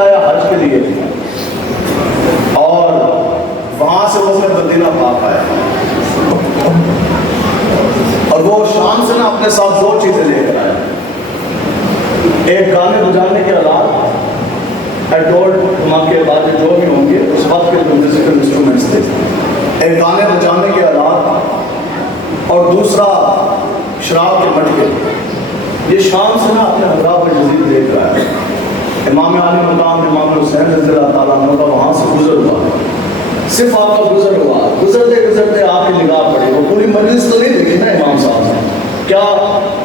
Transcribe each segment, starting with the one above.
گیا حج کے لیے اور وہاں سے وہ اپنے مدینہ پاک آیا اور وہ شام سے نا اپنے ساتھ دو چیزیں لے کر آیا. ایک گانے بجانے کے آلات ایڈورڈ دھماکے بازے جو بھی ہوں گے اس وقت کے جو میوزیکل انسٹرومنٹس تھے, ایک گانے بجانے کے آلات اور دوسرا شراب کے مٹکے. یہ شام سے نا اپنے ہمراہ پر یزید دیکھ رہا ہے. امام علی مقام امام حسین رضی اللہ تعالیٰ عنہ کا وہاں سے گزر ہوا, صرف آپ کا گزر ہوا, گزرتے گزرتے آپ کی نگاہ پڑی. وہ پوری مجلس تو نہیں دیکھی نا امام صاحب نے, کیا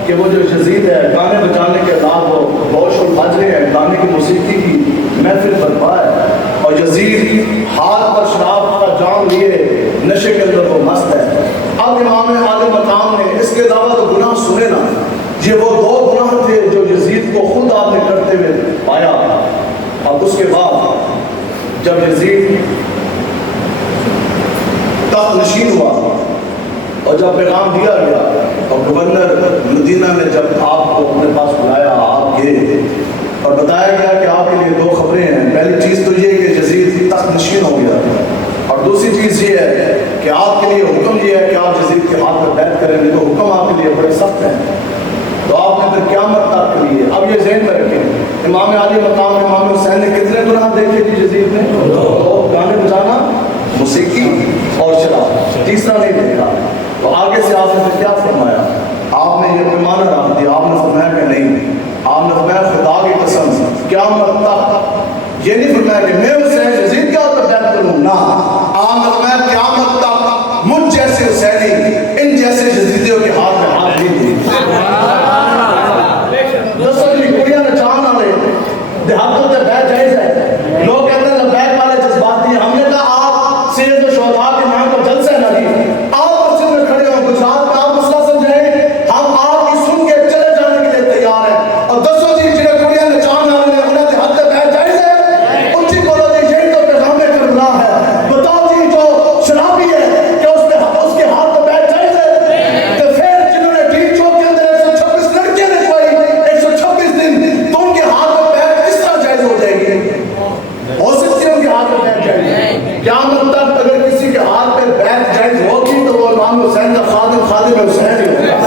کہ وہ جو یزید ہے گانے بجانے کے بعد وہ ہوش و بج رہے ہیں, گانے کی موسیقی کی محفل برپا ہے اور یزید ہاتھ پر شراب کا جام لیے نشے کے اندر وہ مست ہے. اب امام علی مقام نے اس کے علاوہ تو گناہ سنے نا, یہ وہ دو گناہ تھے جو یزید کو خود آپ نے کرتے ہوئے پایا. اور اس کے بعد جب یزید تخت نشین ہوا اور جب پیغام دیا گیا اور گورنر مدینہ نے جب آپ کو اپنے پاس بلایا, آپ گئے اور بتایا گیا کہ آپ کے لیے دو خبریں ہیں. پہلی چیز تو یہ کہ یزید تخت نشین ہو گیا اور دوسری چیز یہ ہے کہ آپ کے لیے حکم یہ ہے کہ آپ یزید کے ہاتھ پر بیعت کریں گے. تو حکم آپ کے لیے بڑے سخت ہیں. تو آپ نے پھر قیامت تک کے لیے اب یہ ذہن میں رکھیں, امام علی مقام امام حسین نے کتنے گناہ دیکھے تھے یزید نے؟ گانے بجانا, موسیقی اور شراب, تیسرا نہیں دیکھا. تو آگے سے آپ نے کیا فرمایا؟ آپ نے یہ پیمانہ رکھ دیا. آپ نے فرمایا کہ نہیں, آپ نے فرمایا خدا کی قسم قیامت تک یہ نہیں فرمایا کہ میں حسین یزید کے ہاتھ پر بیعت کروں, نہ, آپ نے فرمایا قیامت تک مجھ جیسے حسینی ان جیسے یزیدیوں کے ہاتھ میں ہاتھ نہیں دیں. دیہاتوں سے بیعت جائز ہے. لوگ کہتے ہیں لبیک والے جذبات نہیں. ہم نے کہا آپ سید و شہداء کے نام پر جلسہ نہ دی, آپ مسجد میں کھڑے ہوں, گجرات میں آپ مسئلہ سمجھیں, ہم آپ کی سن کے چلے جانے کے لیے تیار ہیں. اور دسو جی جنہیں کڑیاں نے چاند آنے لیں انہیں دیہات سے بیعت جائز ہے؟ اچھی بولو جی, یہی تو پیغام کربلا ہے. بتاؤ جی جو شرابی ہے کہ اس کے ہاتھ میں بیعت جائز ہے؟ تو پھر جنہوں نے ٹھیک چوک کے اندر 126 لڑکیاں لکھوائی 126 دن, تو ان کے ہاتھ ہو جائے گی. ہو سکتی ہے ان کے ہاتھ میں بیعت جائز ہے. قیامت تک اگر کسی کے ہاتھ پہ بیعت جائز ہوگی تو وہ امام حسین کا خادم حسین ہی ہوگا.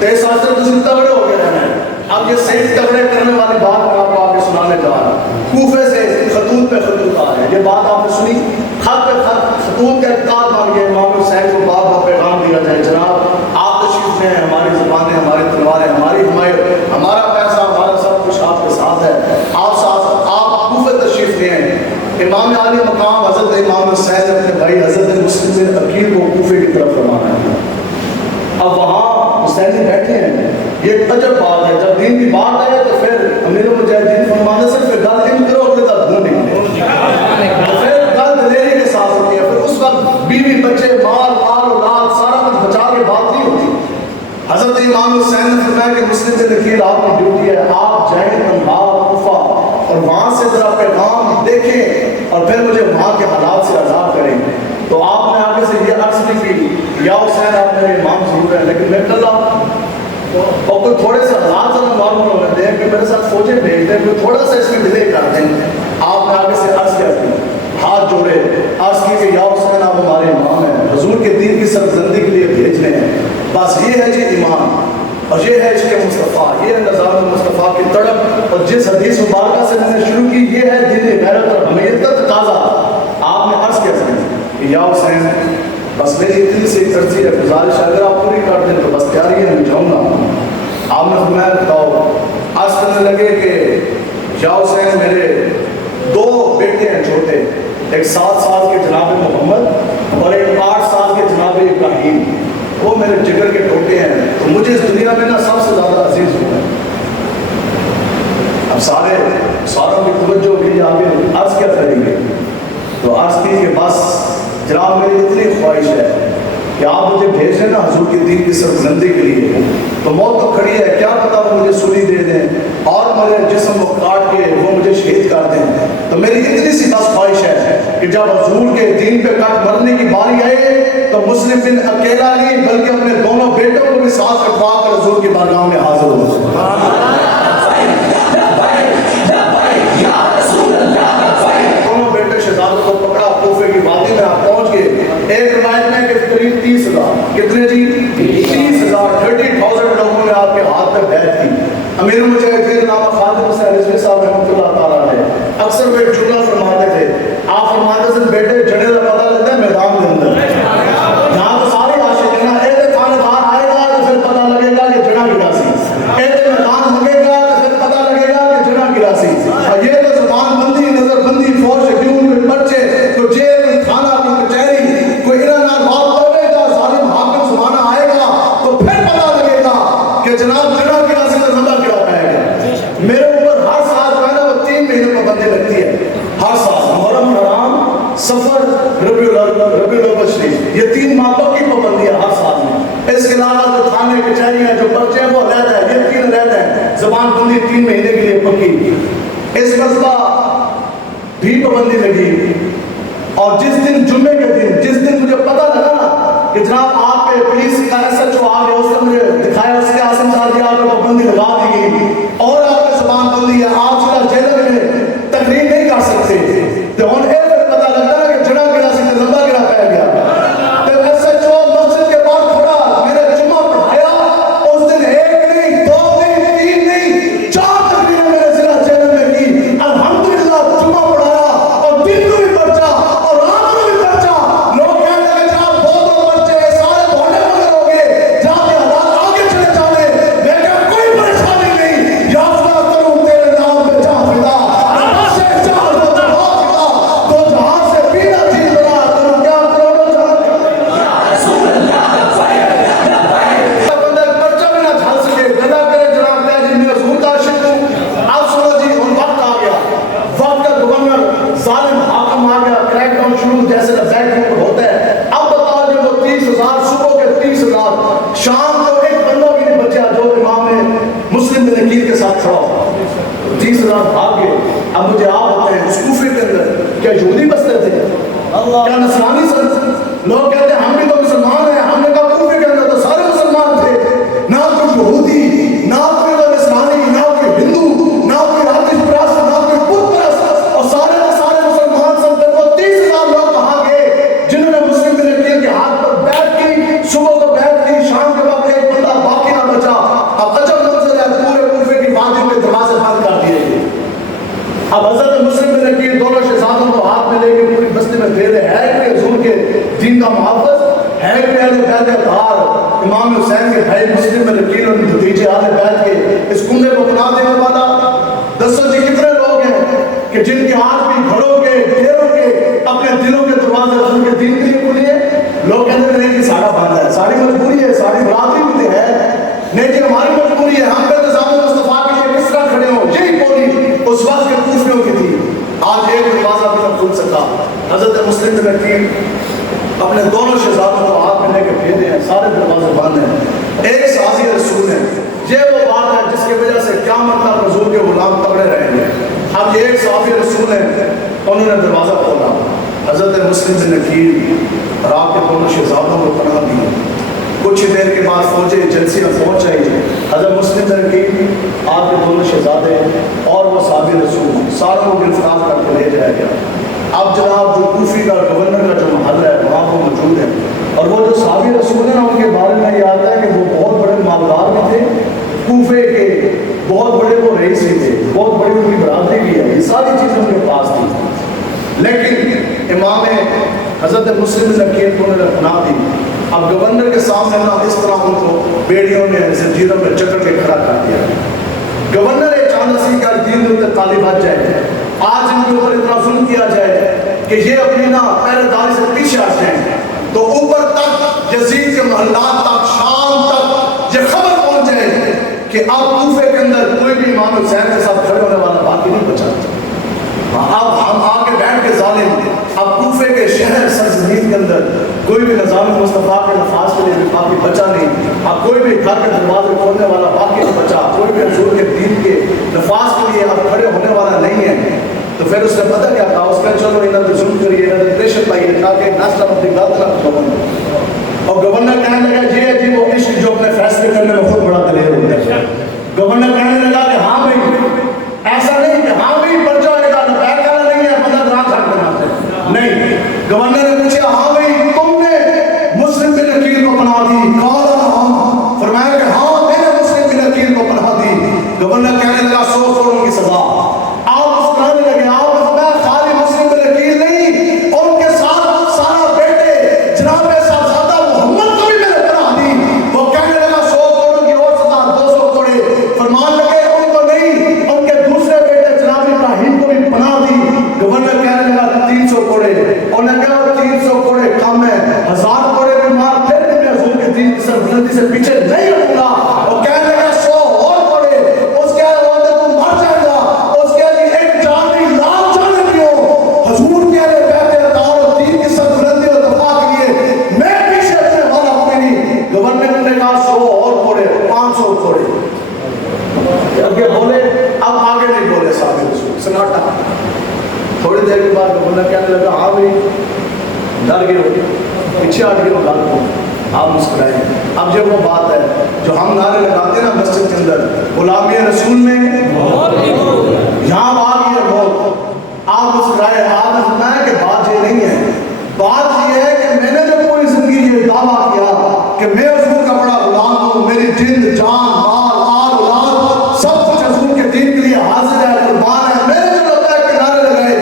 تیس سال سے تم تگڑے ہو گئے ہیں. اب یہ صحیح تگڑے کرنے والی بات میں آپ کو آگے سنانے جا رہا ہوں. کوفے سے خطوط پہ خطوط آ رہے ہیں. یہ بات آپ نے سنی, خط پہ خط, خطوط کا اقتدار بن گیا. امام حسین کو بار بار پیغام دیا جائے, جناب آپ تشریف لیں, ہماری زبانیں, ہماری تلواریں, ہماری حمایت, ہمارا پیسہ, ہمارا سب کچھ آپ کے ساتھ ہے, آپ کوفے تشریف لے آئیں. امام علی مقام حضرت امام حسین اپنے بھائی حضرت مسلم بن عقیل کو کوفے کی طرف روانہ ہے. اب وہاں حسینی بیٹھے ہیں. یہ ایک عجب بات ہے, جب دین کی بات آئے تو پھر امیر المجاہدین فرمانے سے پھر گل دین کرو, اگلے تک دھون نہیں, پھر گل دلیری کے ساتھ ہوتی ہے. پھر اس وقت بیوی بچے مال اولاد سارا کچھ بچا کے بات نہیں ہوتی. حضرت امام حسین نے فرمایا کہ مسلم بن عقیل آپ کی ڈیوٹی ہے, آپ جائیں تنہا کوفہ اور وہاں سے ذرا پیغام دیکھیں اور پھر مجھے وہاں کے حالات سے آگاہ کریں. تو آپ نے آگے سے یہ عرض نہیں کی یا حسین آپ میرے امام ضرور ہیں, لیکن میں کل اور کوئی تھوڑے سے حالات ذرا نارمل ہونے دیں کہ میرے ساتھ فوجیں بھیج دیں, کوئی تھوڑا سا اس میں ڈیلے کر دیں. آپ نے آگے سے عرض کیا کی, ہاتھ جوڑے, عرض کی کہ یا حسین آپ ہمارے امام ہیں, حضور کے دین کی سربلندی کے لیے بھیج رہے ہیں. بس یہ ہے جی ایمان اور یہ ہے عشق مصطفیٰ, یہ ہے نظام مصطفیٰ کی تڑپ. اور جس حدیث مبارکہ سے میں نے شروع کی یہ ہے دین غیرت اور حمیت کا تقاضا. آپ نے عرض کیا کہ یا حسین بس میری اتنی سی ترجیح ہے, گزارش اگر آپ پوری کر دیں تو بس تیاری ہے, میں جاؤں گا. آپ نے فرمایا بتاؤ. عرض کرنے لگے کہ یا حسین میرے دو بیٹے ہیں چھوٹے, ایک 7 سال کے جناب محمد اور ایک 8 سال کے جناب ابراہیم, وہ میرے جگر کے ٹوٹے ہیں, تو مجھے اس دنیا میں نا سب سے زیادہ عزیز ہو گئے. اب ساروں کی توجہ کے لیے آگے عرض کیا کریں گے؟ تو عرض کی کہ بس جناب میری اتنی خواہش ہے کہ آپ مجھے بھیج دیں نا حضور کی دین کی سربلندی کے لیے. تو موت تو کھڑی ہے, کیا پتا وہ مجھے سولی دے دیں اور میرے جسم کو کاٹ کے وہ مجھے شہید کر دیں. تو میری اتنی سی بس خواہش ہے کہ جب حضور کے دین پہ کٹ مرنے کی باری آئے تو مسلم بن اکیلا نہیں بلکہ اپنے دونوں بیٹوں کو بھی ساتھ رکھوا کر حضور کی بارگاہ میں حاضر ہو. دین علامہ خالد حسین رضوی صاحب رحمۃ اللہ تعالیٰ علیہ اکثر وہ جملہ فرماتے تھے، آپ فرماتے تھے بیٹے جڑے کا پتہ لگتا ہے میدان کے اندر، جہاں تو سارے عاشق ہیں نا، اے تے تھانے دار آئے گا تو پھر پتہ لگے گا کہ جڑا گرا سی، اے تے میدان لگے گا تو پھر پتہ لگے گا کہ جڑا گرا سی، اور یہ تو زبان بندی نظر بندی فوج شیڈیول کوئی پرچے کوئی جیل کوئی تھانہ کوئی کچہری کوئی ارادہ بات کرے گا، ظالم حاکم زمانہ آئے گا تو پھر پتہ لگے گا کہ جناب جڑا گرا سی تو زندہ گرا پائے گا۔ میرے اوپر ہر سال جو ہے نا وہ 3 مہینے پابندی لگتی ہے، ہر سال محرم حرام سفر ربیع الاول شریف، یہ 3 ماہ کی پابندی ہے ہر سال میں۔ اس کے علاوہ جو تھانے کچہریاں جو پرچے ہیں وہ علیحدہ ہے، یہ 3 علیحدہ ہیں، زبان بندی 3 مہینے کے لیے پکی۔ اس قصبہ بھی پابندی لگی، اور جس دن جمعے کے دن جس دن مجھے پتہ لگا نا کہ جناب آپ پہ پولیس کا ایس ایچ او آ گیا، اس نے مجھے دکھایا اس کے آسم صاحب جی آپ کو پابندی لگا دی گئی اور آپ کی زبان بندی ہے، آپ صرف جیلر میں تقریر نہیں کر سکتے، تو ہن اے پتہ لگتا ہے کہ جڑا گرا سی تے لمبا گرا پہ گیا۔ تو ایس ایچ او مسجد کے بعد کھڑا میرے جمعہ پڑھایا، اس دن 1 نہیں 2 نہیں 3 نہیں 4 تقریریں میرے ضلع جیلر میں کی، الحمدللہ جمعہ پڑھایا اور دن کو بھی پرچا اور رات کو بھی پرچا۔ لوگ کہنے لگے جناب 2 پرچے سارے بہنے مگر ہو گئے، جہاں پہ حالات آگے چلے جانے، میں کہا کوئی پریشانی نہیں، یا فلا کروں تیرے نام پہ جہاں فدا، سے جہاں دو جہاں فدا، دو جہاں سے پینا چیز بنا، تم کیا کرو دو جہاں بندہ پرچہ بھی نہ جھال سکے، گدا کرے جناب کہا جی میں حضور کا عاشق ہوں۔ اب سنو جی ان وقت آ گیا، وقت کا گورنر ظالم حاکم آ گیا، کریک ڈاؤن شروع جیسے بیک پر ہوتا ہے۔ اب بتاؤ جب وہ 30,000 صبح کے 30,000 شام کو ایک بندہ بھی نہیں بچا جو امام مسلم بن عقیل کے ساتھ کھڑا ہو، 30,000 بھاگ گئے۔ اب مجھے آپ بتائیں اس کوفے کے اندر کیا یہودی بستے تھے کیا نصرانی سن؟ لوگ کہتے ہیں ہم بھی تو مسلمان ہیں، ہم نے کہا کوفے کے اندر تو سارے مسلمان تھے، نہ کوئی یہودی نہ کوئی نصرانی نہ کوئی ہندو نہ کوئی آتش پرست نہ کوئی بت پرست، اور سارے کے سارے مسلمان سن تھے۔ وہ 30,000 لوگ کہاں گئے جنہوں نے مسلم بن عقیل کے ہاتھ پر بیعت کی، صبح کو بیعت کی، شام کے وقت ایک بندہ باقی نہ بچا۔ اب عجب منظر ہے، پورے کوفے کی وادی کے دروازے بند کر دیے گئے۔ اب حضرت مسلم بن عقیل دونوں شہزادوں کو ہاتھ میں لے کے پوری بستی میں دے رہے ہیں کہ حضور کے دین کا محافظ ہے کہ اہل بیت اطہار امام حسین کے بھائی مسلم بن عقیل اور بھتیجے اہل بیت کے اس کنبے کو بنا دینے والا۔ دسو جی کتنے لوگ ہیں کہ جن کے ہاتھ بھی گھڑوں کے ڈیروں کے اپنے دلوں کے دروازے حضور کے دین کے لیے کھلے؟ لوگ کہتے ہیں نہیں کہ سارا بند ہے، ساری مجبوری ہے، ساری برادری بھی ہے، نہیں جی ہماری مجبوری ہے، ہم پہ نظام مصطفیٰ کے لیے کس طرح کھڑے ہوں؟ یہی بولی اس وقت کے کوفیوں کی تھی۔ آج ایک دروازہ بھی نہ کھل سکا۔ حضرت مسلم بن عقیل اپنے دونوں شہزادوں کو ہاتھ میں لے کے پھیرے ہیں، سارے دروازے بند ہیں۔ ایک صحابی رسول ہے، یہ وہ بات ہے جس کی وجہ سے قیامت تک حضور کے غلام تگڑے رہیں گے۔ اب یہ ایک صحابی رسول ہے، انہوں نے دروازہ کھولا، حضرت مسلم بن عقیل اور آپ کے دونوں شہزادوں کو پناہ دی۔ کچھ دیر کے بعد فوجیں جلسی میں پہنچ آئی، حضرت مسلم بن عقیل آپ کے دونوں شہزادے اور وہ صحابی رسول ساروں کو گرفتار کر کے لے جایا گیا۔ اب جناب جو کوفی کا گورنر کا جو محل ہے وہاں وہ موجود ہے، اور وہ جو صحابی رسول ہیں ان کے بارے میں یہ آتا ہے کہ وہ بہت بڑے مالدار بھی تھے، کوفے کے بہت بڑے وہ رئیس بھی تھے، بہت بڑی ان کی برادری بھی ہے، یہ ساری چیزیں ان کے پاس تھی۔ لیکن امام حضرت مسلم بن عقیل کو انہوں نے پناہ دی۔ اب گورنر کے سامنے نہ اس طرح ان کو بیڑیوں میں زنجیروں میں جکڑ کے کھڑا کر دیا۔ گورنر ایک چاندہ سی کا دین میں طالب بچ جائے، آج ان کے اوپر اتنا ظلم کیا جائے کہ یہ اپنی نا پہرے داری سے پیچھے ہٹ جائیں، تو اوپر تک یزید کے محلات تک شام تک یہ خبر پہنچ جائے کہ اب کوفے کے اندر کوئی بھی امام حسین کے ساتھ کھڑے ہونے والا باقی نہیں بچا۔ اب ہم آگے بیٹھ کے ظالم اب کوفے کے شہر سرزمین کے اندر کوئی بھی نظام مصطفیٰ کے نفاذ کے لیے باقی بچا نہیں، اب کوئی بھی گھر کے دروازے کھولنے والا باقی نہیں بچا، کوئی بھی حضور کے دین کے نفاذ کے لیے اب کھڑے ہونے والا نہیں ہے۔ تو پھر اس نے پتہ کیا کہا، اس نے چلو انہوں نے ظلم کریے، انہوں نے پریشر پائیے تاکہ ناسٹر اپنی غلط نہ کرو۔ اور گورنر کہنے لگا یہ ہے جی وہ عشق جو اپنے فیصلے کرنے میں خود بڑا دلیر ہوتا ہے۔ گورنر کہنے لگا کہ ہاں بھائی ایسا نہیں کہ ہاں بھی پرچہ ہوئے گا، بیک والا نہیں ہے، بندہ دران چھاٹ بناتے نہیں۔ گورنر نے پوچھا ہاں بھائی تم نے مسلم بن عقیل کو پناہ دی؟ کہا ہاں۔ فرمایا کہ ہاں میں نے مسلم بن عقیل کو پناہ دی۔ گورنر کہنے لگا لگا 100 کروڑوں کی سزا. آپ مسکرانے لگے. آپ میں خالی مسلم وکیل نہیں، اور ان کے ساتھ سارا بیٹے جناب صاحبزادہ محمد کو بھی میں نے پڑھا دی. وہ کہنے لگا 100 کروڑوں کی اور سزا 200 کروڑ. فرمان لگے ان کو نہیں، ان کے دوسرے بیٹے جناب ابراہیم کو بھی پناہ دی. گورنر کہنے لگا 300 کروڑ. انہوں نے کہا 300 کروڑ کم ہے، 1000 کروڑ بھی مار پھر بھی میں حضور کے دین کی سربلندی سے پیچھے نہیں ہٹوں گا. وہ کہنے لگا 100 اور کروڑ. اس کے بعد تم مر جائے گا، اس کے لیے ایک جان نہیں لاکھ جانے دیو. حضور کے لیے بیٹھے اتار اور دین کی سربلندی اور دفاع کے لیے میں پیچھے ہٹنے والا ہوں نہیں. گورنر نے کہا 100 اور کروڑ، 500 کروڑ. اگے بولے، اب آگے نہیں بولے صاحب رسول. سناٹا. تھوڑی دیر کے بعد گورنر کہنے لگا ہاں بھائی ڈر گئے ہو، پیچھے ہٹ گئے ہو، گل کو آپ مسکرائیں. اب جب وہ بات ہے جو ہم نعرے لگاتے ہیں نا مسجد کے اندر، غلامی رسول میں یہاں آ گئی ہے موت، آپ مسکرائے. آپ نے سنایا کہ بات یہ نہیں ہے. بات یہ ہے کہ میں نے جو پوری زندگی یہ دعویٰ کیا کہ میں حضور کا بڑا غلام ہوں، میری جند جان مال آل اولاد سب کچھ حضور کے دین کے لیے حاضر ہے، قربان ہے. میں نے جو لبیک کے نعرے لگائے،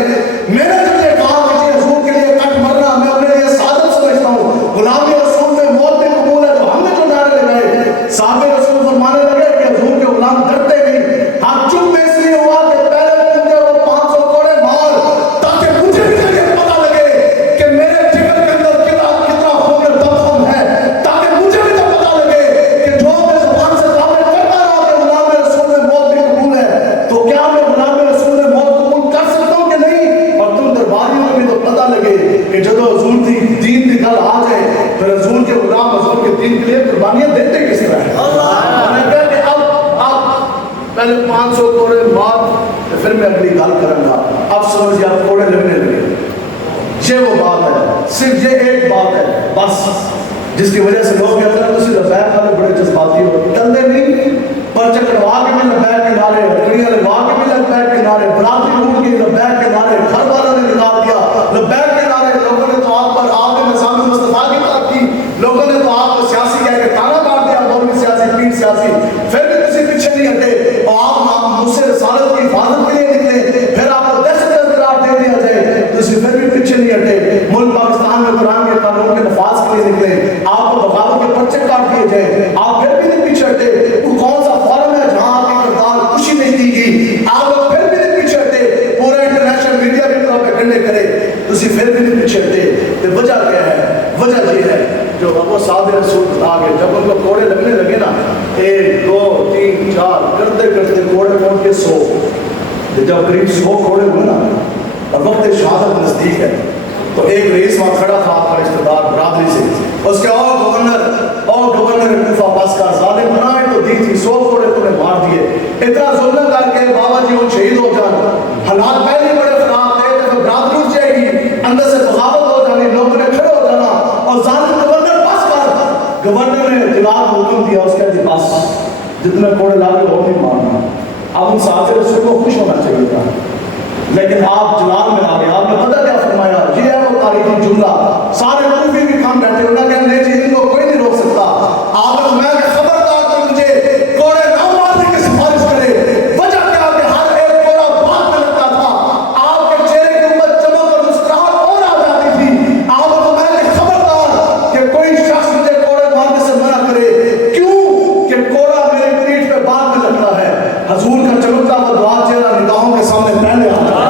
میں نے جو یہ کہا کہ حضور کے لیے کٹ مرنا میں اپنے لیے سعادت سمجھتا ہوں، غلامی رسول میں موت بھی قبول ہے. تو ہم نے جو نعرے لگائے، صحابہ رسول فرمانے لگے کہ حضور کے غلام ڈرتے نہیں. ہم چپ میں اس لیے ہوا کہ پہلے مجھے وہ 500 کروڑ مال تاکہ مجھے بھی یہ پتہ لگے کہ میرے جگر کے اندر کتنا خون دم ہے، تاکہ مجھے بھی تو پتہ لگے کہ جو میں زبان سے دعوے کرتا رہا کہ غلام رسول میں موت بھی قبول ہے، تو کیا میں غلام رسول میں موت قبول کر سکتا ہوں کہ نہیں. اور تم درباریوں کو بھی تو پتہ لگے کہ جب حضور کی دین کی گل آ جائے پھر حضور کے غلام حضور کے دین کے لیے قربانیاں دیتے کس طرح ہیں. میں کہا کہ اب پہلے 500 کروڑ بعد پھر میں اگلی گل کروں گا. اب سمجھ آپ کوڑے لگنے لگے. یہ وہ بات ہے، صرف یہ ایک بات ہے بس، جس کی وجہ سے لوگ کہتے ہیں اسی لبیک والے بڑے جذباتی ہو. چلتے نہیں پرچہ کٹوا کے بھی لبیک کے نعرے، لکڑیاں لگوا کے بھی لبیک کے نعرے، برادری اٹھ کے لبیک کے نعرے، گھر والوں نے نکال دیا لبیک کے نعرے. لوگوں نے تو آپ پر آپ نے نظام مصطفیٰ کی بات کی، لوگوں نے تو آپ کو سیاسی کہہ کے تانا کاٹ دیا، مولوی سیاسی پیر سیاسی. پھر بھی کسی پیچھے نہیں ہٹے اور آپ مجھ سے رسالت کی حفاظت کے لیے نکلے. پھر آپ کو دہشت گرد قرار دے دیا جائے تو اسے پھر بھی پیچھے نہیں ہٹے. ملک پاکستان میں قرآن کے قانون کے نفاذ کے لیے نکلے. آپ کو بغاوت کے پرچے کاٹ دیے جائے، آپ پھر بھی نہیں پیچھے ہٹے. وہ کون سا فارم ہے جہاں آپ کی کردار خوشی نہیں دی گئی، آپ لوگ پھر بھی نہیں پیچھے ہٹے. پورا انٹرنیشنل میڈیا بھی طرح پہ کنڈے کرے تو اسے پھر بھی نہیں پیچھے ہٹے. تو وجہ کیا ہے؟ وجہ یہ ہے جو ابو صاحب رسول بتا گئے، جب ان کو کوڑے لگنے لگے نا 1 2 3 4 کرتے کرتے کوڑے پہنچ کے 100. جب قریب 100 کوڑے ہوئے نا اور وقت شہادت نزدیک ہے تو ایک رئیس وہاں کھڑا تھا آپ کا رشتہ دار برادری سے. اس کے اور گورنر کوفہ بس کا ظالم بنائے تو دی تھی 100 کوڑے تمہیں مار دیے. اتنا ظلم کر کے بابا جی وہ شہید ہو جان. حالات پہلے بڑے خراب تھے، جب برادری اٹھ جائے گی اندر سے بغاوت ہو جانی، لوگوں نے کھڑے ہو جانا اور ظالم گورنر بس کر. گورنر نے جناب حکم دیا اس کے بس جتنے کوڑے لاگے وہ نہیں مارنا. اب ان صحابہ رسول کو خوش ہونا چاہیے تھا، لیکن آپ جلال میں آ گئے. آپ نے پتہ کیا فرمایا؟ یہ ہے وہ تاریخی جملہ. سارے کوفی بھی کام کرتے ہونا کہ نہیں جی ان کو کوئی نہیں روک سکتا. آپ نے فرمایا کہ خبردار کوئی مجھے کوڑے نہ مارنے کی سفارش کرے. وجہ کیا کہ ہر ایک کوڑا بات میں لگتا تھا، آپ کے چہرے کے اوپر چمک اور مسکراہٹ اور آ جاتی تھی. آپ نے فرمایا کہ خبردار کہ کوئی شخص مجھے کوڑے مارنے سے منع کرے. کیوں کہ کوڑا میری پیٹھ پہ بات میں لگتا ہے. حضور کا چمکتا ہوا دعا چہرہ نگاہوں کے سامنے پہلے آتا ہے.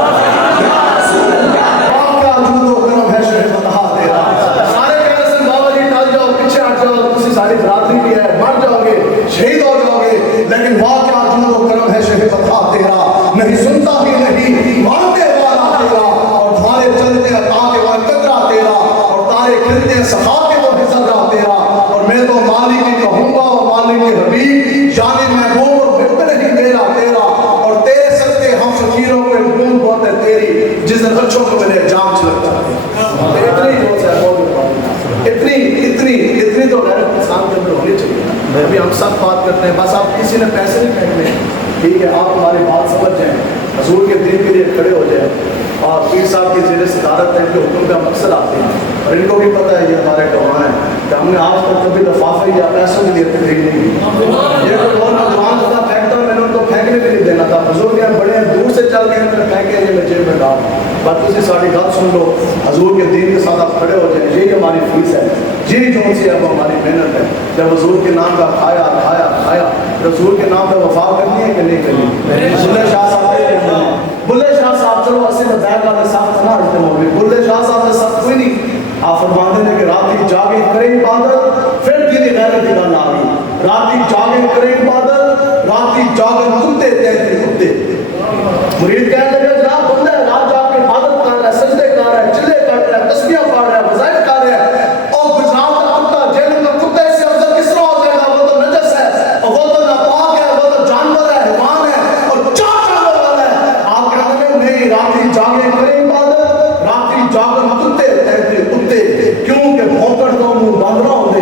شہید ہو جاؤ گے، لیکن واقعہ جود و کرم ہے شہید عطا تیرا. نہیں سنتا بھی نہیں مانتے والا تیرا، اور تھارے چلتے عطا کے وہ قدرہ تیرا، اور تارے کھلتے صفا کے وہ حضرہ تیرا. اور میں تو مالک کی کہوں گا اور مالک کے حبیب جانے محبوب اور بہتر نہیں میرا تیرا. اور تیرے سکتے ہم فقیروں پہ بھول بہت ہے تیری، جس نے بچوں کو میں نے جام چھلکتا ہے. اتنی جو ہے اتنی تو غیرت انسان کے اندر ہونی چاہیے. ابھی ہم سب بات کرتے ہیں، بس آپ کسی نے پیسے نہیں پھینکنے، ٹھیک ہے، آپ ہماری بات سمجھ جائیں، حضور کے دین کے لیے کھڑے ہو جائیں. اور پیر صاحب کی زیر صدارت ہے کہ حکم کا مقصد آتے ہیں، اور ان کو بھی پتہ ہے یہ ہمارے گواہ ہیں کہ ہم نے آج تک کبھی لفافے یا پیسوں کے لیے تقریر نہیں کی. یہ کوئی اور نوجوان ہوتا پھینکتا میں نے ان کو پھینکنے بھی نہیں دینا جاتا بزرگ ہیں بڑے دور سے چل گئے میں کہیں کہ یہ جیب میں ڈال بات تسی ساری گل سن لو حضور کے دین کے ساتھ آپ کھڑے ہو جائیں یہی ہماری فیس ہے یہی جو سی اب ہماری محنت ہے جب حضور کے نام کا کھایا کھایا کھایا حضور کے نام پہ وفا کرنی ہے کہ نہیں کرنی بلے شاہ صاحب بلے شاہ صاحب چلو اسی میں بیگ والے صاحب نہ رہتے ہوگی بلے شاہ صاحب نے سب کوئی نہیں آپ فرماتے ہیں کہ رات جاگے کریں عبادت پھر دینی غیرت کی گل آ گئی رات جاگے کریں عبادت رات جاگے کتے تیتری کتے مرید کہنے لگے جناب بندہ ہے رات جاگ کے عبادت کر رہا ہے سجدے کر رہا ہے چلے کر رہا ہے تسبیح پڑھ رہا ہے وظائف کر رہا ہے اور گجرات کا کتا جہنم کا کتے سے افضل کس طرح ہو جائے گا وہ تو نجس ہے اور وہ تو ناپاک ہے وہ تو جانور ہے حیوان ہے اور چار جانور والا ہے آپ کہتے ہیں نہیں رات جاگے کریں عبادت رات جاگن کتے تیتری کتے کیوں کہ بھونکڑ تو منہ بند نہ ہوندے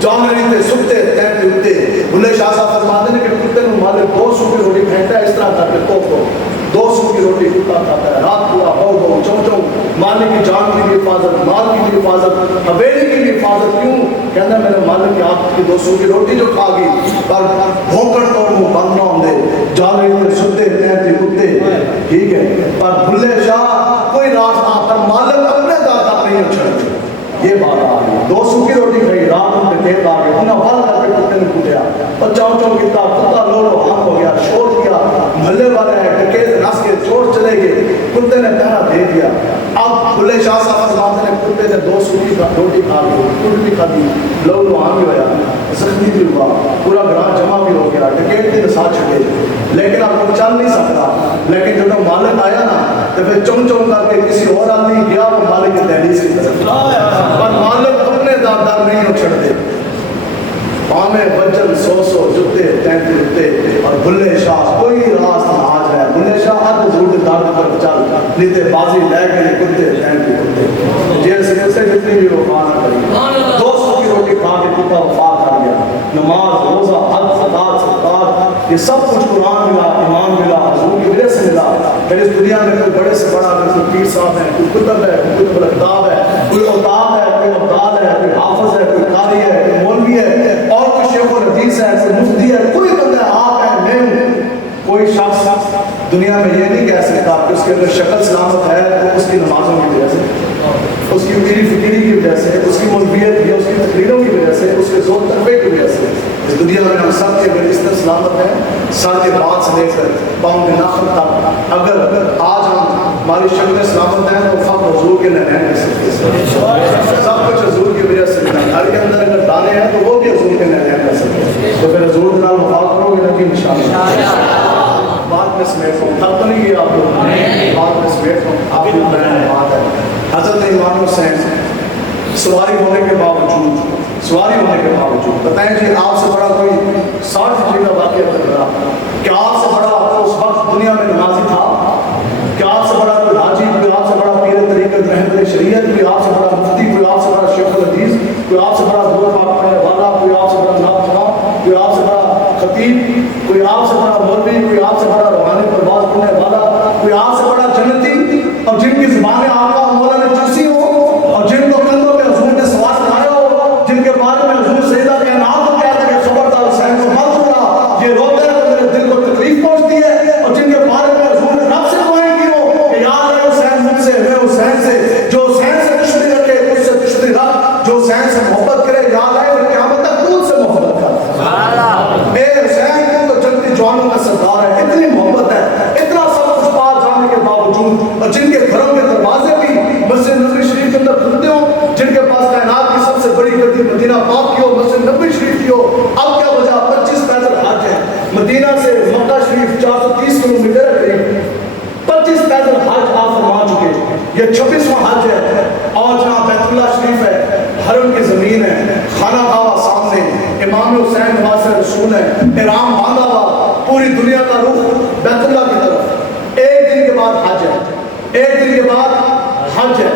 جانوری تے ستے تیتری کتے بلے شاہ صاحب فرماتے ہیں کہ کتے نے مالک 200 کی روٹی پھینکتا ہے اس طرح کر کے تو 200 کی روٹی کتا کھاتا ہے رات پورا ہو چوں مالک کی جان کی بھی حفاظت مال کی بھی حفاظت حویلی کی بھی حفاظت کیوں کہتا ہے میرے مالک کی آپ کی 200 کی روٹی جو کھا گئی پر بھونکڑ تو منہ بند نہ ہوندے جانوری تے ستے تیتری کتے ٹھیک ہے پر بلے شاہ کوئی راز نہ پر مالک اپنے دادا نہیں اچھڑتے یہ بات آ گئی 200 کی روٹی کھائی رات ان پہ کھیت آ گئے انہیں بال کر کے کتے نے کٹیا اور چاؤ چاؤ کتا کتا لو لو ہم ہو گیا شور کیا محلے والے ہیں ٹکیت نس کے چوٹ چلے گئے کتے نے پہنا دے دیا اب بلے شاہ صاحب فرماتے ہیں کتے نے 200 کی روٹی کھا لی کٹ بھی کھا دی لو لو ہم بھی ہوا زخمی بھی ہوا پورا گراہ جمع بھی ہو گیا ٹکیت کے ساتھ چھٹے لیکن اب وہ چل نہیں سکتا لیکن جب مالک آیا نا تو پھر چم چم کر کے کسی اور آدمی گیا وہ مالک کی دہلیز کی طرف پر مالک اپنے دار نہیں اچھڑتے پامے بچن 100 جتے تینتے جتے اور بلے شاہ کوئی راست نہ آج ہے بلے شاہ ہر ضرورت دار پر چل نیتے بازی لے کے کتے تینتے کتے جیل سے جتنی بھی وفا نہ کری 200 کی روٹی کھا کے کتا وفا کر گیا نماز روزہ حج زکات صدقات یہ سب کچھ قرآن ملا ایمان ملا حضور کی وجہ سے ملا پھر اس دنیا میں کوئی بڑے سے بڑا کوئی پیر صاحب ہے کوئی کتب ہے کوئی کتب الکتاب ہے کوئی اوتاب ہے کوئی ابدال ہے کوئی حافظ ہے کوئی قاری ہے کوئی مولوی ہے اور کوئی شیخ الحدیث ہے کوئی مفتی ہے کوئی بندہ آپ ہے میں ہوں کوئی شخص دنیا میں یہ نہیں کہہ سکتا کہ اس کے اندر شکل سلامت ہے تو اس کی نمازوں کی وجہ سے اس کی میری فکری کی وجہ سے اس کی مولویت یا اس کی تقریروں کی وجہ سے اس کے زور تربیت کی وجہ سے اس دنیا میں ہم سب کے اگر اس طرح سلامت ہیں سر کے بعد سے لے کر پاؤں کے ناخن تک اگر آج ہم ہماری شکل سلامت ہیں تو فقط حضور کے نہنے کر سکتے سب کچھ حضور کی وجہ سے گھر کے اندر اگر دانے ہیں تو وہ بھی حضور کے نہنے کر سکتے تو پھر حضور کے نام وفا کرو گے لیکن انشاءاللہ بات میں سمیٹ ہوں تب تو نہیں کیا آپ لوگ بات میں سمیٹ ہوں آپ کی بات ہے حضرت امام حسین سواری ہونے کے باوجود بتائیں جی آپ سے بڑا کوئی 60 ہجری کا واقعہ کر رہا کیا آپ سے بڑا اس وقت دنیا میں نمازی تھا کیا آپ سے بڑا کوئی حاجی کوئی آپ سے بڑا پیر طریقت رہبر شریعت کوئی آپ سے بڑا مفتی کوئی آپ سے بڑا شیخ الحدیث کوئی آپ سے بڑا دور پاک پڑھنے والا کوئی آپ سے بڑا نعت خواں کوئی آپ سے بڑا خطیب کوئی آپ سے بڑا مولوی کوئی آپ سے بڑا روحانی پرواز پڑھنے والا کوئی آپ سے بڑا جنتی اور جن کی زبانیں آپ کا مولا نے چوسی ہو اور جن کو کندھوں پہ حضور نے سوار کرایا ہو جن کے بارے میں حضور سیدہ کے نام کو کہتے ہیں خبردار حسین کو مت چھوڑا یہ روتے ہیں تو میرے دل کو تکلیف پہنچتی ہے اور جن کے بارے میں حضور نے رب سے دعائیں کی ہو کہ یاد ہے حسین مجھ سے میں حسین سے جو حسین سے دشمنی رکھے مجھ سے دشمنی رکھ جو حسین سے محبت کرے یاد ہے پھر قیامت تک دل سے محبت کر اے حسین کو تو جنتی جوانوں کا سردار ہے اتنی محبت ہے اتنا سب کچھ پا جانے کے باوجود اور جن کے گھروں کے دروازے بھی مسجد نبوی شریف کے اندر کھلتے ہو جن کے پاس کائنات کی سب سے بڑی گدی مدینہ پاک کی ہو مسجد نبوی شریف کی ہو اب کیا وجہ 25 پیدل حج ہے مدینہ سے مکہ شریف 430 کلومیٹر ہے قریب 25 پیدل حج آپ فرما چکے یہ 26واں حج ہے اور جہاں بیت اللہ شریف ہے حرم کی زمین ہے خانہ کعبہ سامنے امام حسین نواسہ رسول ہے احرام باندھا ہوا پوری دنیا کا رخ بیت اللہ کی طرف ایک دن کے بعد حج ہے ایک دن کے بعد حج ہے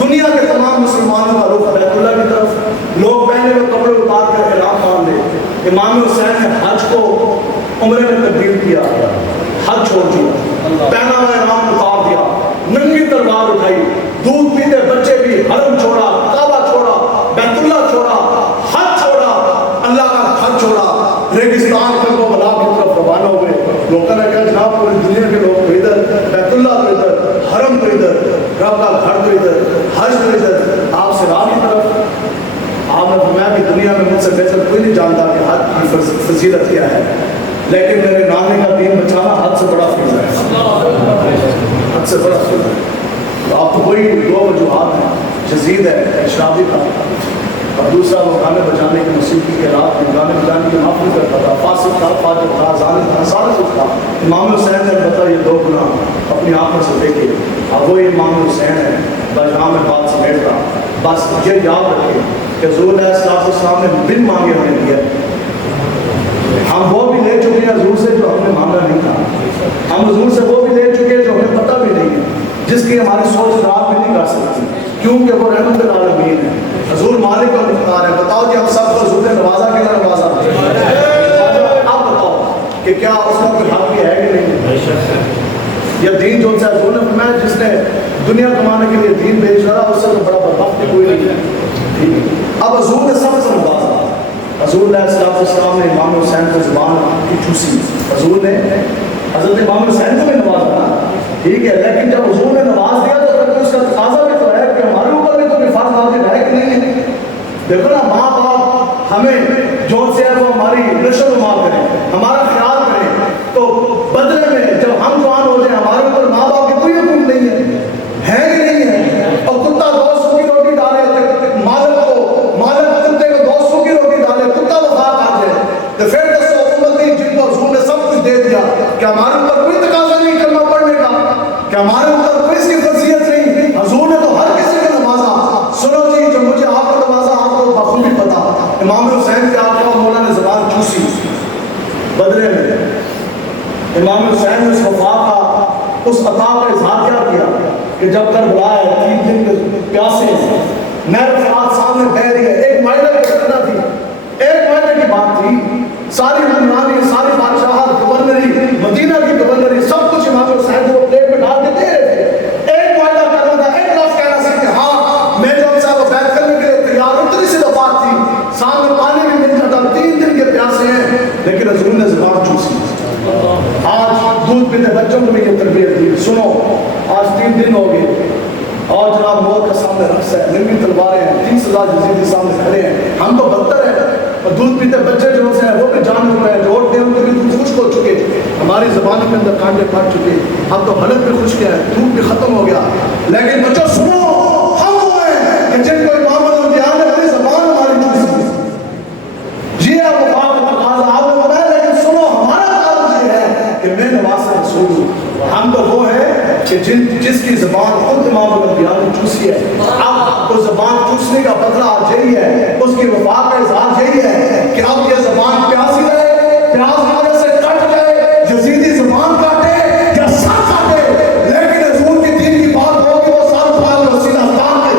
دنیا کے تمام مسلمانوں کا رخ بیت اللہ کی طرف لوگ پہنے ہوئے کپڑے اتار کر احرام باندھ لے امام حسین نے حج کو عمرے میں تبدیل کیا حج چھوڑ دیا پہنا ہوا احرام اتار دیا ننگی تلوار اٹھائی دودھ پیتے بچے بھی حرم چھوڑا کعبہ چھوڑا بیت اللہ چھوڑا حج چھوڑا اللہ کا گھر چھوڑا ریگستان کو بلا کی طرف روانہ ہوئے لوگوں نے کہا جناب دنیا کے لوگ تو ادھر، بیت اللہ تو ادھر، حرم تو ادھر، رب کا گھر تو ادھر، حج تو ادھر، آپ سے راہ کی طرف۔ آپ نے فرمایا کہ دنیا میں مجھ سے بہتر کوئی نہیں جانتا کہ حج کی فضیلت کیا ہے، لیکن میرے نانے کا دین بچانا حد سے بڑا فضل ہے، حد سے بڑا فضل ہے۔ تو آپ کو کوئی دو وجوہات ہیں، جزید ہے شرابی کا، اور دوسرا وہ گانے بجانے کی موسیقی کے رات میں گانے بجانے کی معافی کرتا تھا، فاسق تھا، فاجر تھا، ظالم تھا، سارا کچھ تھا۔ امام حسین نے بتا یہ دو گناہ اپنی آنکھوں سے دیکھے، اب وہی امام حسین ہے بجرام میں بات سمیٹ رہا۔ بس یہ یاد رکھے کہ حضور علیہ السلام نے بن مانگے ہمیں دیا، ہم وہ بھی لے چکے ہیں حضور سے جو ہم نے مانگا نہیں تھا، ہم حضور سے وہ بھی لے چکے ہیں جو ہمیں پتہ بھی نہیں ہے، جس کی ہماری سوچ خراب بھی نہیں کر سکتی، کیونکہ وہ رحمت العالمین ہے، حضور مالک کا مختار ہے۔ بتاؤ جی ہم سب کو حضور نے نوازا کہ نہ نوازا؟ آپ بتاؤ کہ کیا اس کا کوئی حق بھی ہے کہ نہیں؟ یہ دین جو سے حضور نے فرمایا جس نے دنیا کمانے کے لیے دین بھیج رہا اس سے تو بڑا بدبخت کوئی نہیں ہے۔ اب حضور نے سب سے نوازا، حضور علیہ السلام نے امام حسین کو زبان کی چوسی، حضور نے حضرت امام حسین کو بھی نوازا نا، ٹھیک ہے، لیکن جب حضور نے نواز دیا تو پھر اس کا تقاضا بھی تو ہے کہ ہمارے اوپر بھی تو کوئی فرض واجب ہے کہ نہیں ہے؟ دیکھو نا، ماں باپ ہمیں جو سے ہے وہ ہماری نشو و نما کریں، ہمارا خیال کریں، تو بدلے میں جب ہم جوان ہو جائیں ہمارے اوپر ماں باپ کی کوئی حقوق نہیں ہے کہ نہیں ہے؟ اور کتا دوستوں کی روٹی ڈالے مالک کتے کو دوستوں کی روٹی ڈالے، کتا وفا کر جائے، تو پھر دسو امتی جن کو حضور نے سب کچھ دے دیا، کہ ہمارے اوپر کوئی تقاضا نہیں کرنا پڑنے کا، کہ ہمارے اوپر کوئی اس کی فضیلت نہیں؟ حضور نے تو ہر کسی کو نوازا۔ سنو جی، جو مجھے آپ کو نوازا آپ کو بخوبی پتا، امام حسین کے آقا مولا نے زبان چوسی، بدلے میں امام حسین نے اس وفا کا، اس عطا کا اظہار کیا کیا کہ جب کربلا ہے 3 دن کے پیاسے ہیں، نہر فرات سامنے بہہ رہی ہے، ایک معاہدے کی گھٹنا تھی، ایک معاہدے کی بات تھی، ساری حکمرانی، ساری بادشاہت، گورنری، مدینہ کی گورنری، سب کچھ امام حسین کو پلیٹ میں ڈال کے دے رہے تھے۔ ایک معاہدہ کرنا تھا، ایک لفظ کہنا تھا کہ ہاں میں جو صاحب کو بیعت کرنے کے لیے تیار ہوں، اتنی سی تو بات تھی، سامنے پانی بھی مل جاتا، 3 دن کے پیاسے ہیں، لیکن حضور نے زبان چوسی۔ آج دودھ پیتے بچوں کو بھی یہ تربیت دی، سنو آج 3 دن ہو گئے اور جناب موت کا سامنے رقص ہے، ننگی تلواریں ہیں، 30,000 یزیدی سامنے کھڑے ہیں، ہم تو بدتر ہیں، اور دودھ پیتے بچے جو ہیں وہ بھی جان ہوئے ہیں، روٹتے ہیں ان کے بھی دودھ خشک ہو چکے، ہماری زبان کے اندر کانٹے پھٹ چکے، اب تو حلق بھی خشک ہے، دودھ بھی ختم ہو گیا، لیکن بچوں سنو، ہم وہ ہیں کہ جن کو امام الانبیاء نے اپنی زبان ہماری چوسی، یہ ہے وفا کا تقاضا آپ نے بتایا، لیکن سنو ہمارا تعلق یہ ہے کہ میں نواز رسول ہوں، ہم تو وہ ہیں کہ جس کی زبان خود امام الانبیاء نے چوسی ہے۔ اب اس زبان چوسنے کا بدلہ آج یہی ہے، اس کی وفا کا اظہار یہی ہے کہ اب یہ زبان پیاسی رہے، پیاس کی وجہ سے کٹ جائے، یزیدی زبان کاٹے یا سر کاٹے، لیکن حضور کی دین کی بات ہو کہ وہ سر اٹھا کے سینہ تان کے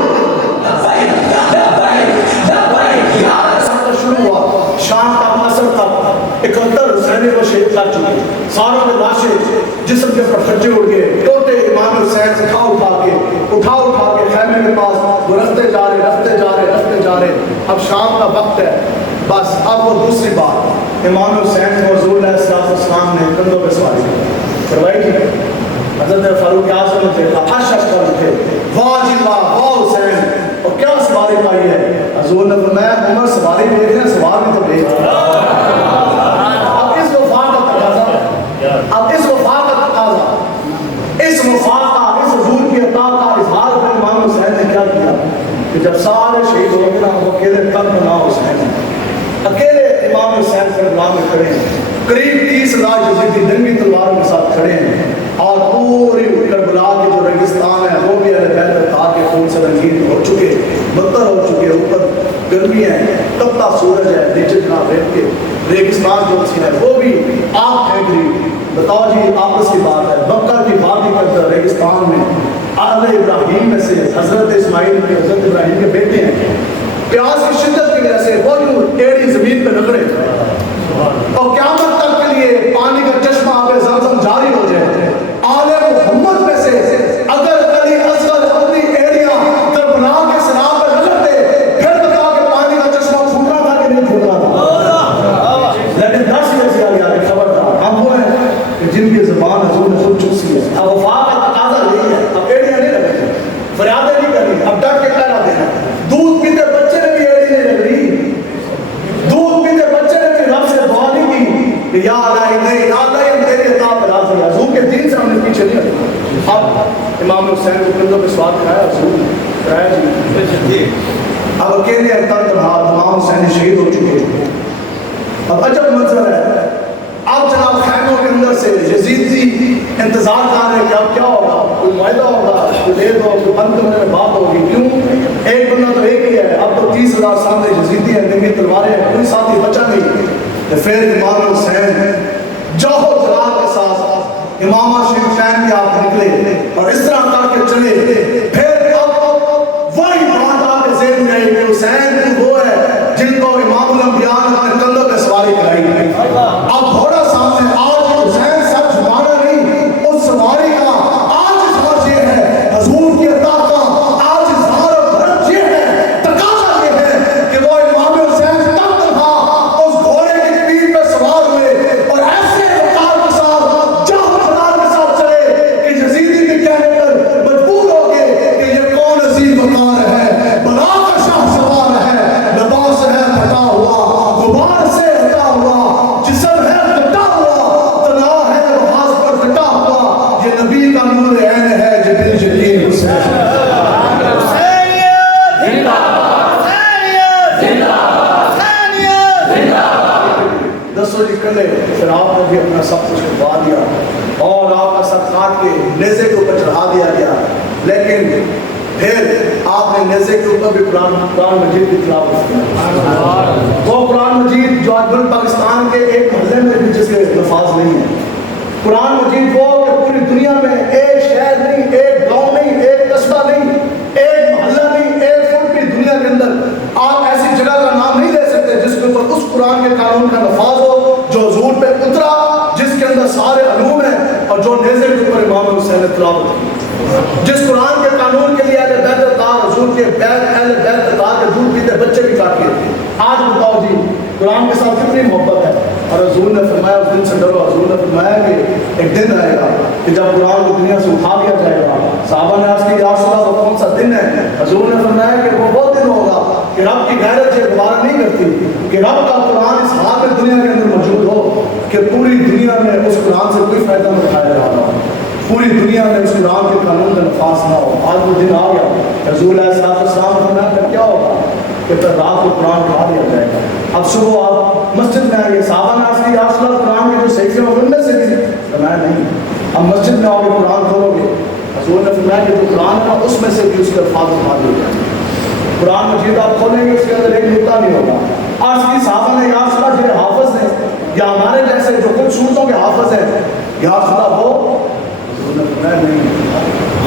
شروع ہوا، شام تک مصر تک 71 حسینی کو شہید کر چکے، ساروں کے لاشیں جسم کے پر کھچے اڑ گئے، ٹوٹے امام حسین اٹھا کے خیمے کے پاس وہ رکھتے جا رہے، اب شام کا وقت ہے، بس اب وہ دوسری بات، امام حسین کو حضور علیہ السلام نے کندھوں پہ سواری کروائی تھی، حضرت فاروق اعظم نے دیکھا، اشش کر اٹھے، واہ جی واہ، واہ حسین، اور کیا سواری پائی ہے؟ حضور نے فرمایا عمر سواری بھیج رہے ہیں، سواری تو بھیج، اب اس وفا کا تقاضا، اب اس وفا کا تقاضا، اس وفا کا، اس حضور کی عطا کا اظہار کر امام حسین نے کیا کیا کہ جب سارے شہید ہو گئے نا، وہ اکیلے قلب نہ حسین ہیں، اکیلے امام حسین کربلا میں کھڑے ہیں، قریب 30,000 یزیدی ننگی تلواروں کے ساتھ کھڑے ہیں، اور پوری کربلا کے جو ریگستان ہے وہ بھی اہل بیت اطہار کے خون سے رنگین ہو چکے، بتر ہو چکے، اوپر گرمی ہے، تپتا سورج ہے، نیچے جناب ریت کے ریگستان جو سی ہے وہ بھی آگ پھینک رہی۔ بتاؤ جی آپس کی بات ہے، بکر کی وادی کے اندر ریگستان میں آل ابراہیم میں سے حضرت اسماعیل کے، حضرت ابراہیم کے بیٹے ہیں، پیاس کی شدت کی وجہ سے وہ جو ٹیڑھی زمین پہ رگڑے، اور قیامت تک کے لیے پانی کا چشمہ آب زمزم جاری ہو جائے، آل محمد میں سے اگر علی اصغر اپنی ایڑیاں کربلا کے سراب پہ رگڑتے، پھر بتا کہ پانی کا چشمہ پھوٹ رہا تھا کہ نہیں پھوٹ رہا تھا، لیکن 10 بجے آ گیا کہ خبردار، ہم وہ ہیں کہ جن کی زبان حضور نے خود اب وفا کا تقاضا نہیں ہے، اب ایڑیاں نہیں لگ رہی، فریادیں نہیں کرنی، اب ڈٹ کے کہنا دینا. دودھ پیتے بچے نے بھی ایڑی نہیں لگ رہی، دودھ پیتے بچے نے بھی رب سے دعا نہیں کی کہ یا الہی نہیں، یا الہی ہم تیری عطا پہ راضی ہیں. حضور کے دین سے ہم نے پیچھے نہیں ہٹنا. اب امام حسین کو کندھوں پہ سواد کرایا حضور نے کرایا جی. اب اکیلے تنگ رہا، امام حسین شہید ہو چکے. اب عجب منظر ہے. اب جناب خیموں کے اندر سے یزیدی انتظار کر رہے کہ اب کیا ہوگا، کوئی معاہدہ ہوگا، کوئی ریت ہوگا، کوئی بند کرنے میں بات ہوگی. کیوں؟ ایک بندہ تو ایک ہی ہے، اب تو 30,000 سامنے یزیدی ہیں، ننگی تلواریں ہیں، کوئی ساتھی بچا نہیں. تو پھر امام حسین جوہر و جلال کے ساتھ امامہ شریف پہن کے آپ نکلے اور اس طرح کر کے چلے. پھر اب وہی بات آپ کے ذہن میں آئی کہ حسین تو وہ ہے جن کو امام الانبیاء نے اپنے کندھوں پہ سواری کرائی. اب گھوڑا سامنے، آج حسین سب زمانہ نہیں، اس سواری کا آج اظہار یہ ہے، حضور کی عطا کا آج اظہار و بھرت یہ ہے، تقاضا یہ ہے کہ وہ امام حسین تب تنہا اس گھوڑے کی پیٹھ پہ سوار ہوئے اور ایسے وقار کے ساتھ جوہر و جلال کے ساتھ چلے کہ یزیدی کے کہنے پر مجبور ہو گئے کہ یہ کون عظیم وقار ہے، بلا کا شاہ سوار ہے، لباس ہے پھٹا ہوا، غبار سے ہٹا ہوا، جسم ہے کٹا ہوا، تنا ہے محاذ پر ڈٹا ہوا، یہ نبی کا نور عین ہے جبریل جلیل حسین. دسو جی کلے پھر آپ نے بھی اپنا سب کچھ کروا دیا اور آپ کا سب کاٹ کے نیزے کے اوپر چڑھا دیا گیا. لیکن پھر آپ نے نیزے کے اوپر بھی قرآن مجید کی تلاوت کی. وہ قرآن مجید جو آج پاکستان کے ایک محلے میں بھی جس کے لفاظ نہیں ہیں. قرآن مجید وہ کہ پوری دنیا میں ایک شہر نہیں، ایک گاؤں نہیں، ایک قصبہ نہیں، ایک محلہ نہیں، ایک فٹ کی دنیا کے اندر آپ ایسی جگہ کا نام نہیں لے سکتے جس کے اوپر اس قرآن کے قانون کا نفاذ ہو جو حضور پہ اترا، جس کے اندر سارے علوم ہیں اور جو نیزے کے اوپر امام حسین نے تلاوت کی. جس قرآن کے قانون کے لیے اہل بیت اتار، حضور کے اہل بیت اتار کے دودھ پیتے بچے بھی کاٹ کے تھے. آج بتاؤ جی قرآن کے ساتھ کتنی محبت ہے. اور حضور نے فرمایا اس دن سے ڈرو. حضور نے فرمایا کہ ایک دن آئے گا کہ جب قرآن کو دنیا سے اٹھا دیا جائے گا. صحابہ نے عرض کی یا رسول اللہ وہ کون سا دن ہے؟ حضور نے فرمایا کہ وہ دن ہوگا کہ رب کی غیرت یہ گوارا نہیں کرتی کہ رب کا قرآن اس حال میں دنیا کے اندر موجود ہو کہ پوری دنیا میں اس قرآن سے کوئی فائدہ نہیں اٹھایا جا رہا، پوری دنیا میں اس قرآن کے قانون کا نفاذ نہ ہو. آج وہ دن آ گیا. حضور علیہ السلام فرمایا کہ کیا ہوگا کہ پھر رات کو قرآن اٹھا دیا جائے گا. اب صبح آپ مسجد میں آئیے. صحابہ نے عرض کی یا رسول اللہ قرآن کے جو صحیفے ہیں ان میں سے بھی؟ فرمایا نہیں. اب مسجد میں آؤ گے قرآن کھولو گے. حضور نے فرمایا کہ جو قرآن ہے اس میں سے بھی اس کے الفاظ اٹھا دیے جائیں گے. قرآن مجید آپ کھولیں گے اس کے اندر ایک نقطہ نہیں ہوگا. عرض کی صحابہ نے یا رسول اللہ جو حافظ ہیں یا ہمارے جیسے جو کچھ صورتوں کے حافظ ہیں یا رسول اللہ وہ؟ حضور نے فرمایا نہیں.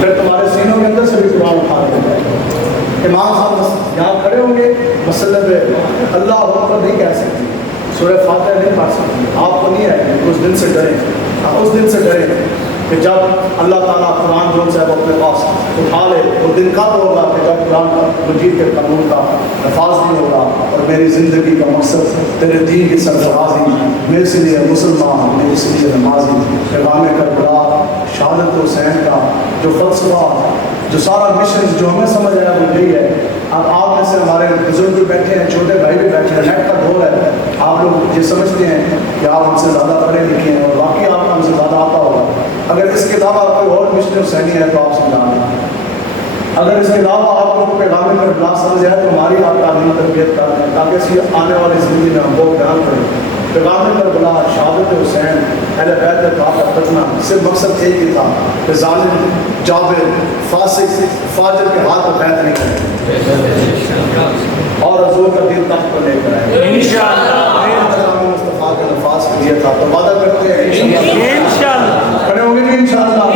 پھر تمہارے سینوں کے اندر سے بھی قرآن اٹھا دیا جائے گا. امام صاحب یہاں کھڑے ہوں گے مسئلے پہ اللہ اکبر نہیں کہہ سکتے، سورہ فاتحہ نہیں پڑھ سکتے. آپ کو نہیں ہے اس دن سے ڈریں. اس دن سے ڈریں کہ جب اللہ تعالیٰ قرآن جو ہے وہ اپنے پاس اٹھا لے. وہ دن کب ہوگا کہ جب قرآن مجید کے قانون کا نفاذ نہیں ہوگا اور میری زندگی کا مقصد تیرے دین کی سرفرازی، میرے سے لیے مسلمان، میرے سے لیے نمازی، پیغام کربلا، شہادت حسین کا جو فلسفہ، جو سارا مشن جو ہمیں سمجھ آیا وہ یہی ہے. اب آپ میں سے ہمارے بزرگ بھی بیٹھے ہیں، چھوٹے بھائی بھی بیٹھے ہیں، نیٹ کا دور ہے. آپ لوگ یہ سمجھتے ہیں کہ آپ ہم سے زیادہ پڑھے لکھے ہیں اور واقعی آپ کو ہم سے زیادہ آتا ہوگا. اگر اس کے علاوہ کوئی اور مشن حسینی ہے تو آپ سمجھا دیں. اگر اس کے علاوہ آپ کو پیغام کربلا سمجھ آئے تو ہماری آپ تعلیم تربیت کر دیں تاکہ اس کی آنے والی زندگی میں ہم وہ بیان کریں. پیغام کربلا، شہادت حسین، اہل بیت اتار کا فتنہ، صرف مقصد ایک ہی تھا کہ ظالم، جابر، فاسق، فاجر کے ہاتھ میں بیعت نہیں کریں اور حضور کا دین تخت پر لے کر آئے انشاءاللہ. مصطفیٰ کے الفاظ کے لیے تھا تو وعدہ کرتے ہیں انشاءاللہ کھڑے ہوں گے انشاءاللہ.